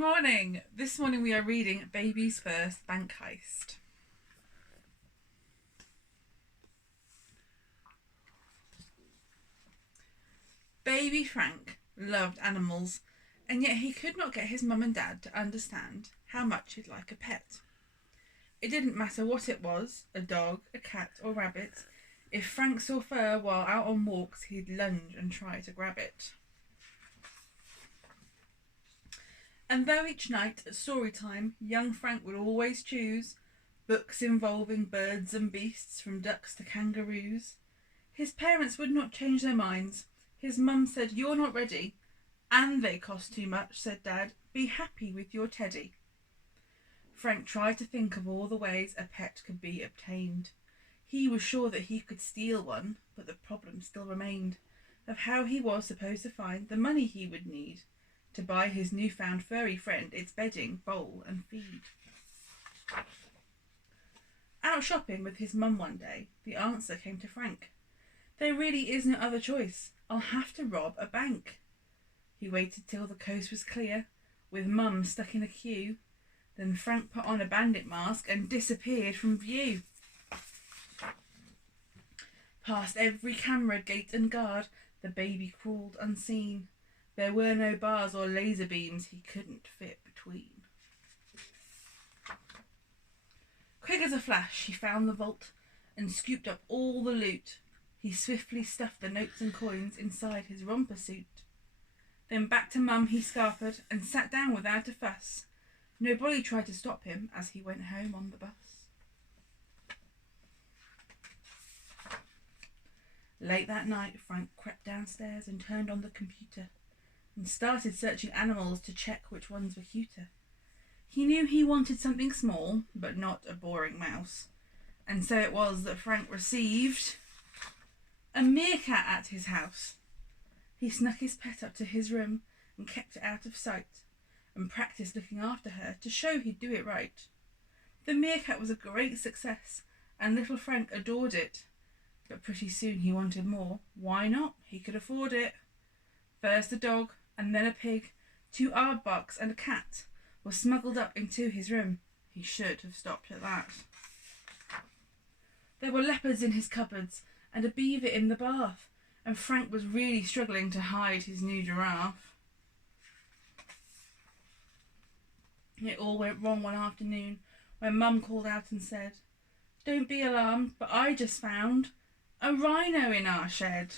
morning. This morning we are reading Baby's First Bank Heist. Baby Frank loved animals, and yet he could not get his mum and dad to understand how much he'd like a pet. It didn't matter what it was, a dog, a cat or rabbit. If Frank saw fur while out on walks, he'd lunge and try to grab it. And though each night at story time, young Frank would always choose books involving birds and beasts from ducks to kangaroos, his parents would not change their minds. His mum said, "You're not ready, and they cost too much," said Dad. "Be happy with your teddy." Frank tried to think of all the ways a pet could be obtained. He was sure that he could steal one, but the problem still remained of how he was supposed to find the money he would need to buy his newfound furry friend its bedding, bowl and feed. Out shopping with his mum one day, the answer came to Frank. There really is no other choice. I'll have to rob a bank. He waited till the coast was clear, with Mum stuck in a queue. Then Frank put on a bandit mask and disappeared from view. Past every camera, gate and guard, the baby crawled unseen. There were no bars or laser beams he couldn't fit between. Quick as a flash, he found the vault and scooped up all the loot. He swiftly stuffed the notes and coins inside his romper suit. Then back to Mum he scarpered and sat down without a fuss. Nobody tried to stop him as he went home on the bus. Late that night, Frank crept downstairs and turned on the computer and started searching animals to check which ones were cuter. He knew he wanted something small, but not a boring mouse. And so it was that Frank received a meerkat at his house. He snuck his pet up to his room and kept it out of sight and practiced looking after her to show he'd do it right. The meerkat was a great success and little Frank adored it. But pretty soon he wanted more. Why not? He could afford it. First a dog and then a pig, 2 aardvarks and a cat were smuggled up into his room. He should have stopped at that. There were leopards in his cupboards and a beaver in the bath, and Frank was really struggling to hide his new giraffe. It all went wrong one afternoon when Mum called out and said, "Don't be alarmed, but I just found a rhino in our shed."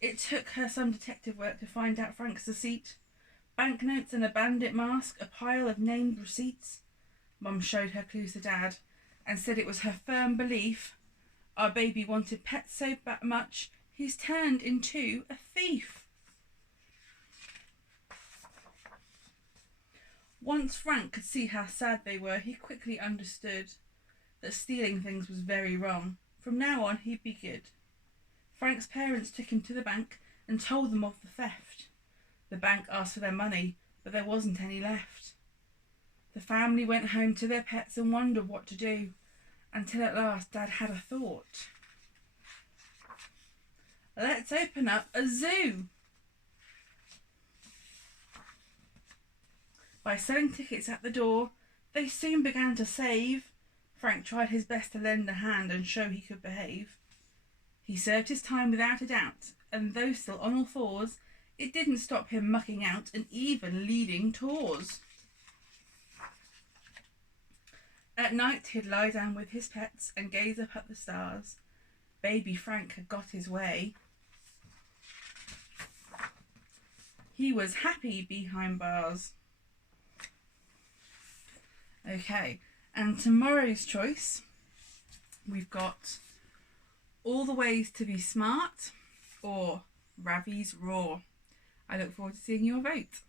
It took her some detective work to find out Frank's deceit. Banknotes and a bandit mask, a pile of named receipts. Mum showed her clues to Dad and said it was her firm belief our baby wanted pets so much he's turned into a thief. Once Frank could see how sad they were, he quickly understood that stealing things was very wrong. From now on, he'd be good. Frank's parents took him to the bank and told them of the theft. The bank asked for their money, but there wasn't any left. The family went home to their pets and wondered what to do, until at last Dad had a thought. Let's open up a zoo. By selling tickets at the door, they soon began to save. Frank tried his best to lend a hand and show he could behave. He served his time without a doubt, and though still on all fours, it didn't stop him mucking out and even leading tours. At night he'd lie down with his pets and gaze up at the stars. Baby Frank had got his way. He was happy behind bars. Okay, and tomorrow's choice, we've got All the Ways to Be Smart or Ravi's Raw. I look forward to seeing your vote.